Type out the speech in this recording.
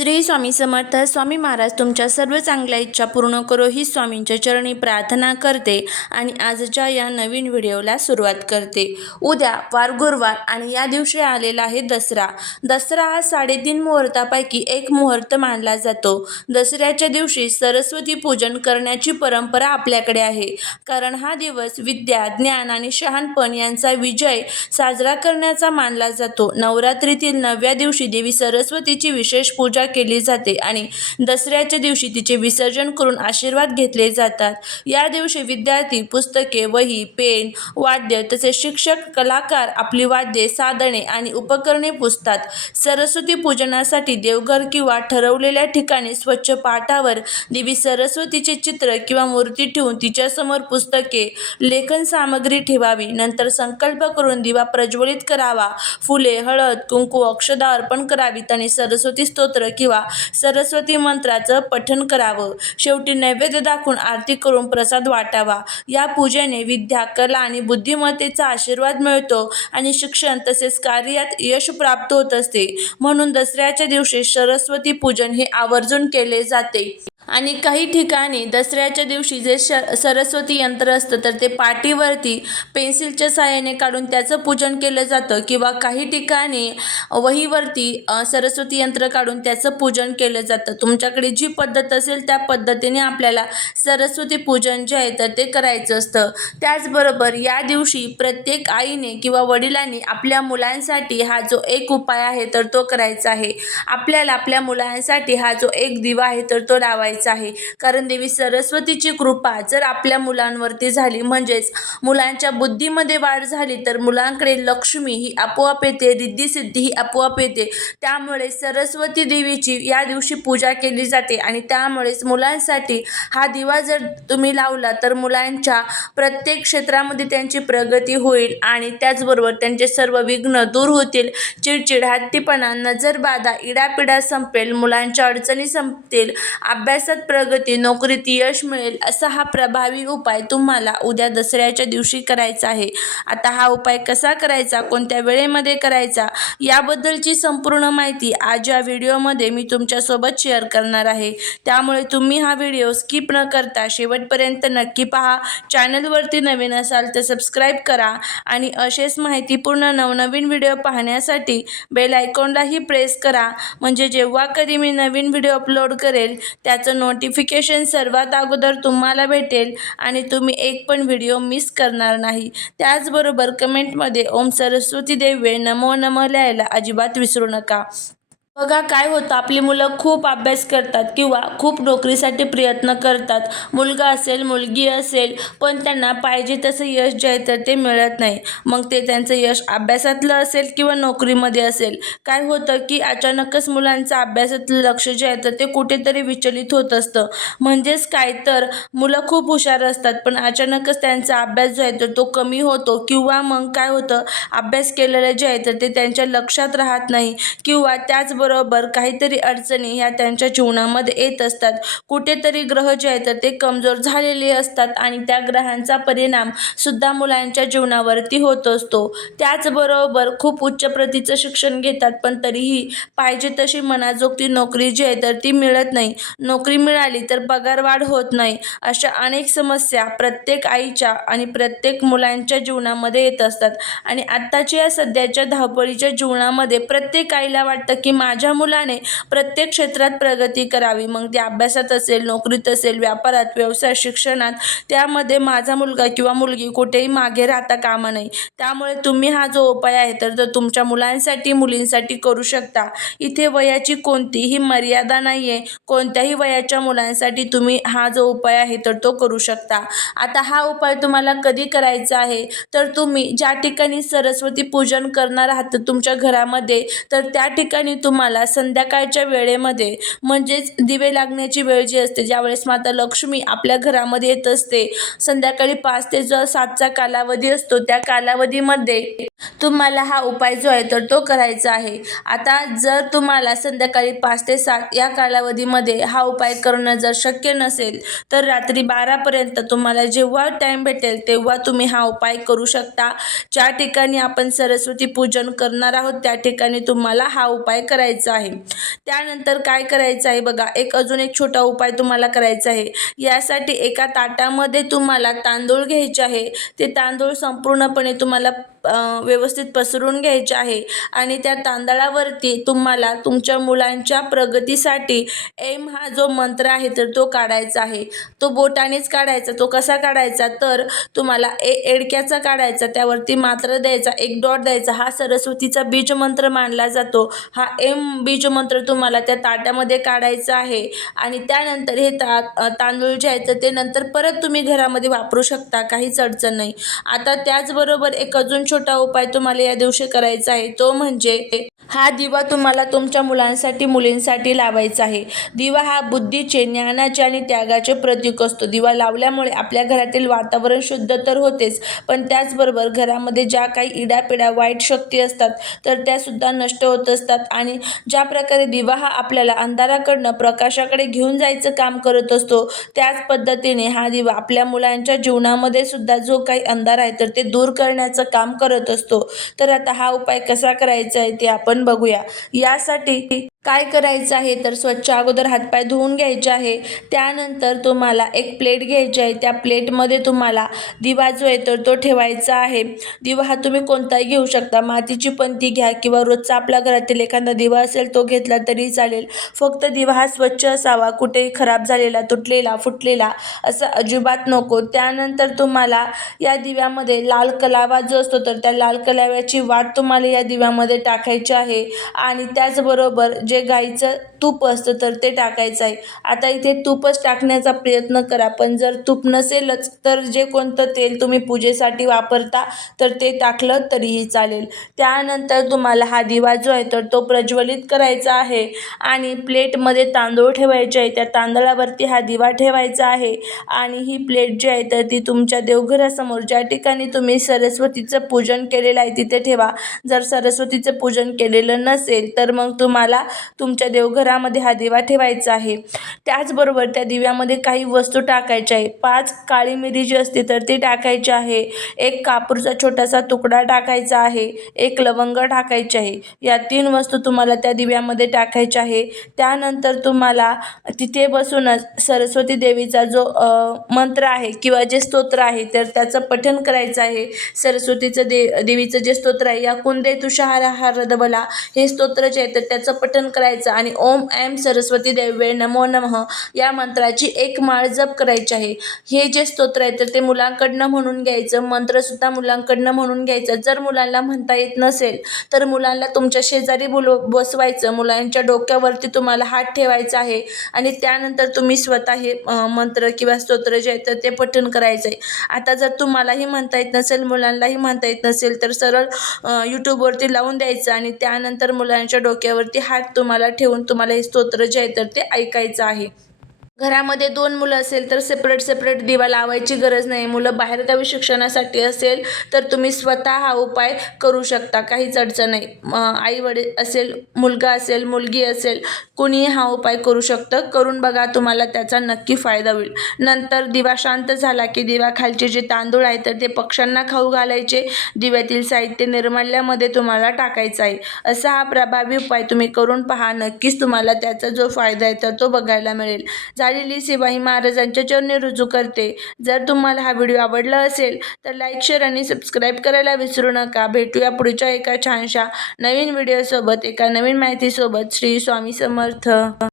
श्री स्वामी समर्थ स्वामी महाराज तुमच्या सर्व चांगल्या इच्छा पूर्ण करो ही स्वामींच्या चरणी प्रार्थना करते आणि आजच्या या नवीन व्हिडिओला सुरुवात करते. उद्या वार गुरुवार आणि या दिवशी आलेला आहे दसरा. दसरा हा साडेतीन मुहूर्तापैकी एक मुहूर्त मानला जातो. दसऱ्याच्या दिवशी सरस्वती पूजन करण्याची परंपरा आपल्याकडे आहे. कारण हा दिवस विद्या ज्ञान आणि शहाणपण यांचा विजय साजरा करण्याचा मानला जातो. नवरात्रीतील नवव्या दिवशी देवी सरस्वतीची विशेष पूजा केली जाते आणि दसऱ्याच्या दिवशी तिचे विसर्जन करून आशीर्वाद घेतले जातात. या दिवशी विद्यार्थी पुस्तके वही पेन वाद्य तसेच शिक्षक कलाकार आपली वाद्ये साधने आणि उपकरणे पुसतात. सरस्वती पूजनासाठी देवघर किंवा ठरवलेल्या ठिकाणी स्वच्छ पाटावर देवी सरस्वतीचे चित्र किंवा मूर्ती ठेवून तिच्यासमोर पुस्तके लेखन सामग्री ठेवावी नंतर संकल्प करून दिवा प्रज्वलित करावा फुले हळद कुंकू अक्षदा अर्पण करावीत आणि सरस्वती स्तोत्र किंवा सरस्वती मंत्राचं पठण करावं. शेवटी नैवेद्य दाखवून आरती करून प्रसाद वाटावा. या पूजेने विद्या कला आणि बुद्धिमत्तेचा आशीर्वाद मिळतो आणि शिक्षण तसेच कार्यात यश प्राप्त होत असते. म्हणून दसऱ्याच्या दिवशी सरस्वती पूजन हे आवर्जून केले जाते. आणि काही ठिकाणी दसऱ्याच्या दिवशी जे श सरस्वती यंत्र असतं तर ते पाटीवरती पेन्सिलच्या सहाय्याने काढून त्याचं पूजन केलं जातं किंवा काही ठिकाणी वहीवरती सरस्वती यंत्र काढून त्याचं पूजन केलं जातं. तुमच्याकडे जी पद्धत असेल त्या पद्धतीने आपल्याला सरस्वती पूजन जे आहे तर ते करायचं असतं. त्याचबरोबर या दिवशी प्रत्येक आईने किंवा वडिलांनी आपल्या मुलांसाठी हा जो एक उपाय आहे तर तो करायचा आहे. आपल्याला आपल्या मुलांसाठी हा जो एक दिवा आहे तर तो लावायचा आहे. कारण देवी सरस्वतीची कृपा जर आपल्या मुलांवरती झाली म्हणजेच मुलांच्या बुद्धीमध्ये वाढ झाली तर मुलांकडे लक्ष्मी ही आपोआप येते रिद्धिसिद्धी ही आपोआप येते. त्यामुळे सरस्वती देवीची या दिवशी पूजा केली जाते आणि त्यामुळेच मुलांसाठी हा दिवा जर तुम्ही लावला तर मुलांच्या प्रत्येक क्षेत्रामध्ये त्यांची प्रगती होईल आणि त्याचबरोबर त्यांचे सर्व विघ्न दूर होतील. चिडचिड हट्टीपणा नजरबाधा इडापिडा संपेल मुलांच्या अडचणी संपतील अभ्यासात प्रगती नोकरीत यश मिळेल असा हा प्रभावी उपाय तुम्हाला उद्या दसऱ्याच्या दिवशी करायचा आहे. आता हा उपाय कसा करायचा कोणत्या वेळेमध्ये करायचा याबद्दलची संपूर्ण माहिती आज या व्हिडिओमध्ये मी तुमच्यासोबत शेअर करणार आहे. त्यामुळे तुम्ही हा व्हिडिओ स्किप न करता शेवटपर्यंत नक्की पहा. चॅनलवरती नवीन असाल तर सबस्क्राईब करा आणि असेच माहितीपूर्ण नवनवीन व्हिडिओ पाहण्यासाठी बेल आयकॉनलाही प्रेस करा. म्हणजे जेव्हा कधी मी नवीन व्हिडिओ अपलोड करेल त्याचं नोटिफिकेशन सर्वात अगोदर तुम्हाला भेटेल आणि तुम्ही एक पण व्हिडिओ मिस करणार नाही. त्याचबरोबर कमेंटमध्ये ओम सरस्वती देवे नमो नम लिहायला अजिबात विसरू नका. बघा काय होतं आपली मुलं खूप अभ्यास करतात किंवा खूप नोकरीसाठी प्रयत्न करतात. मुलगा असेल मुलगी असेल पण त्यांना पाहिजे तसं यश जे आहे तर ते मिळत नाही. मग ते त्यांचं यश अभ्यासातलं असेल किंवा नोकरीमध्ये असेल. काय होतं की अचानकच मुलांचं अभ्यासातलं लक्ष जे आहे तर ते कुठेतरी विचलित होत असतं. म्हणजेच काय तर मुलं खूप हुशार असतात पण अचानकच त्यांचा अभ्यास जो आहे तर तो कमी होतो किंवा मग काय होतं अभ्यास केलेलं जे आहे तर ते त्यांच्या लक्षात राहत नाही. किंवा त्याचबरोबर काहीतरी अडचणी ह्या त्यांच्या जीवनामध्ये येत असतात. कुठेतरी ग्रह जे आहेत तर ते कमजोर झालेले असतात आणि त्या ग्रहांचा परिणाम सुद्धा मुलांच्या जीवनावरती होत असतो. त्याचबरोबर खूप उच्च प्रतीचं शिक्षण घेतात पण तरीही पाहिजे तशी मनाजोगती नोकरी जी आहे तर ती मिळत नाही. नोकरी मिळाली तर पगारवाढ होत नाही अशा अनेक समस्या प्रत्येक आईच्या आणि प्रत्येक मुलांच्या जीवनामध्ये येत असतात. आणि आत्ताच्या या सध्याच्या धावपळीच्या जीवनामध्ये प्रत्येक आईला वाटतं की माझ्या मुलाने प्रत्येक क्षेत्रात प्रगती करावी. मग ती अभ्यासात असेल नोकरीत असेल व्यापारात व्यवसाय शिक्षणात त्यामध्ये माझा मुलगा किंवा मुलगी कुठेही मागे राहता कामा नये. त्यामुळे तुम्ही हा जो उपाय आहे तर तो तुमच्या मुलांसाठी मुलींसाठी करू शकता. इथे वयाची कोणतीही मर्यादा नाही आहे कोणत्याही वयाच्या मुलांसाठी तुम्ही हा जो उपाय आहे तर तो करू शकता. आता हा उपाय तुम्हाला कधी करायचा आहे? तर तुम्ही ज्या ठिकाणी सरस्वती पूजन करणार आहात तुमच्या घरामध्ये तर त्या ठिकाणी तुम्हाला संध्याकाळच्या वेळेमध्ये म्हणजेच दिवे लागण्याची वेळ जी असते ज्यावेळेस माता लक्ष्मी आपल्या घरामध्ये येत असते संध्याकाळी पाच ते जो सातचा कालावधी असतो त्या कालावधीमध्ये तुम्हाला हा उपाय जो आहे तर तो करायचा आहे. आता जर तुम्हाला संध्याकाळी पाच ते सात या कालावधीमध्ये हा उपाय करणं जर शक्य नसेल तर रात्री बारापर्यंत तुम्हाला जेव्हा टाईम भेटेल तेव्हा तुम्ही हा उपाय करू शकता. ज्या ठिकाणी आपण सरस्वती पूजन करणार आहोत त्या ठिकाणी तुम्हाला हा उपाय करायचा करायचं आहे. त्यानंतर काय करायचं आहे बघा एक अजून एक छोटा उपाय तुम्हाला करायचा आहे. यासाठी एका ताटामध्ये तुम्हाला तांदूळ घ्यायचे आहे. ते तांदूळ संपूर्णपणे तुम्हाला व्यवस्थित पसरून घ्यायचे आहे. आणि त्या तांदळावरती तुम्हाला तुमच्या मुलांच्या प्रगतीसाठी एम हा जो मंत्र आहे तर तो काढायचा आहे. तो बोटानेच काढायचा तो कसा काढायचा? तर तुम्हाला ए एडक्याचा काढायचा त्यावरती मात्र द्यायचा एक डॉट द्यायचा. हा सरस्वतीचा बीज मंत्र मानला जातो. हा एम बीज मंत्र तुम्हाला त्या ताटामध्ये काढायचा आहे. आणि त्यानंतर हे ता तांदूळ जे आहेत ते नंतर परत तुम्ही घरामध्ये वापरू शकता. काहीच अडचण नाही. आता त्याचबरोबर एक अजून छोटा उपाय तुम्हाला या दिवशी करायचा आहे तो म्हणजे हा दिवा तुम्हाला तुमच्या मुलांसाठी मुलींसाठी लावायचा आहे. दिवा हा बुद्धीचे ज्ञानाचे आणि त्यागाचे प्रतीक असतो. दिवा लावल्यामुळे आपल्या घरातील वातावरण शुद्ध तर होतेच पण त्याचबरोबर घरामध्ये ज्या काही इडापिडा वाईट शक्ती असतात तर त्यासुद्धा नष्ट होत असतात आणि ज्या प्रकारे दिवा हा आपल्याला अंधाराकडनं प्रकाशाकडे घेऊन जायचं काम करत असतो त्याच पद्धतीने हा दिवा आपल्या मुलांच्या जीवनामध्ये सुद्धा जो काही अंधार आहे तर ते दूर करण्याचं काम करत असतो. तर आता हा उपाय कसा करायचा आहे ते आपण बघूया. यासाठी काय करायचं आहे? तर स्वच्छ अगोदर हातपाय धुवून घ्यायचे आहे. त्यानंतर तुम्हाला एक प्लेट घ्यायची आहे. त्या प्लेटमध्ये तुम्हाला दिवा जो आहे तर तो ठेवायचा आहे. दिवा हा तुम्ही कोणताही घेऊ शकता. मातीची पंती घ्या किंवा रोजचा आपल्या घरातील एखादा दिवा असेल तो घेतला तरी चालेल. फक्त दिवा हा स्वच्छ असावा. कुठेही खराब झालेला तुटलेला फुटलेला असं अजिबात नको. त्यानंतर तुम्हाला या दिव्यामध्ये लाल कलावा जो असतो तर त्या लाल कलाव्याची वाट तुम्हाला या दिव्यामध्ये टाकायची आहे. आणि त्याचबरोबर जे गाईचं तूप असतं तर ते टाकायचं आहे. आता इथे तूपच टाकण्याचा प्रयत्न करा पण जर तूप नसेलच तर जे कोणतं तेल तुम्ही पूजेसाठी वापरता तर ते टाकलं तरीही चालेल. त्यानंतर तुम्हाला हा दिवा जो आहे तर तो प्रज्वलित करायचा आहे आणि प्लेटमध्ये तांदूळ ठेवायचे आहे. त्या तांदळावरती हा दिवा ठेवायचा आहे आणि ही प्लेट जी आहे तर ती तुमच्या देवघरासमोर ज्या ठिकाणी तुम्ही सरस्वतीचं पूजन केलेलं आहे तिथे ठेवा. जर सरस्वतीचं पूजन केलेलं नसेल तर मग तुम्हाला तुमच्या देवघरामध्ये हा दिवा ठेवायचा आहे. त्याचबरोबर त्या दिव्यामध्ये काही वस्तू टाकायच्या आहे. पाच काळी मिरी जी असते तर ती टाकायची आहे. एक कापूरचा छोटासा तुकडा टाकायचा आहे. एक लवंग टाकायची आहे. या तीन वस्तू तुम्हाला त्या दिव्यामध्ये टाकायच्या आहे. त्यानंतर तुम्हाला तिथे बसूनच सरस्वती देवीचा जो मंत्र आहे किंवा जे स्तोत्र आहे तर त्याचं पठण करायचं आहे. सरस्वतीचं दे देवीचं जे स्तोत्र आहे या कुंदे तुषार हार दबला हे स्तोत्र जे आहे तर त्याचं पठण करायचं आणि ओम ऐम सरस्वती देवे नमो नमः या मंत्राची एक माळ जप करायची आहे. हे जे स्तोत्र आहे तर ते मुलांकडनं म्हणून घ्यायचं. मंत्रसुद्धा मुलांकडनं म्हणून घ्यायचं. जर मुलांना म्हणता येत नसेल तर मुलांना तुमच्या शेजारी बोलव बसवायचं. मुलांच्या डोक्यावरती तुम्हाला हात ठेवायचा आहे आणि त्यानंतर तुम्ही स्वतः हे मंत्र किंवा स्तोत्र जे आहे तर ते पठण करायचं आहे. आता जर तुम्हालाही म्हणता येत नसेल मुलांनाही म्हणता येत नसेल तर सरळ यूट्यूबवरती लावून द्यायचं आणि त्यानंतर मुलांच्या डोक्यावरती हात तुम्हाला ठेवून तुम्हाला हे स्तोत्र जे आहे तर ते ऐकायचं आहे. घरामध्ये दोन मुलं असेल तर सेपरेट सेपरेट दिवा लावायची गरज नाही. मुलं बाहेरगावी शिक्षणासाठी असेल तर तुम्ही स्वतः हा उपाय करू शकता. काहीच अडचण नाही. आई वडील असेल मुलगा असेल मुलगी असेल कोणीही हा उपाय करू शकतं. करून बघा तुम्हाला त्याचा नक्की फायदा होईल. नंतर दिवा शांत झाला की दिवाखालचे जे तांदूळ आहेत तर ते पक्ष्यांना खाऊ घालायचे. दिव्यातील साहित्य निर्माल्यामध्ये तुम्हाला टाकायचं आहे. असा हा प्रभावी उपाय तुम्ही करून पहा. नक्कीच तुम्हाला त्याचा जो फायदा आहे तर तो बघायला मिळेल. झालेली सेवा ही महाराजांच्या चरणी रुजू करते. जर तुम्हाला हा व्हिडिओ आवडला असेल तर लाईक शेअर आणि सबस्क्राईब करायला विसरू नका. भेटूया पुढच्या एका छानशा नवीन व्हिडिओसोबत एका नवीन माहितीसोबत. श्री स्वामी समर्थ.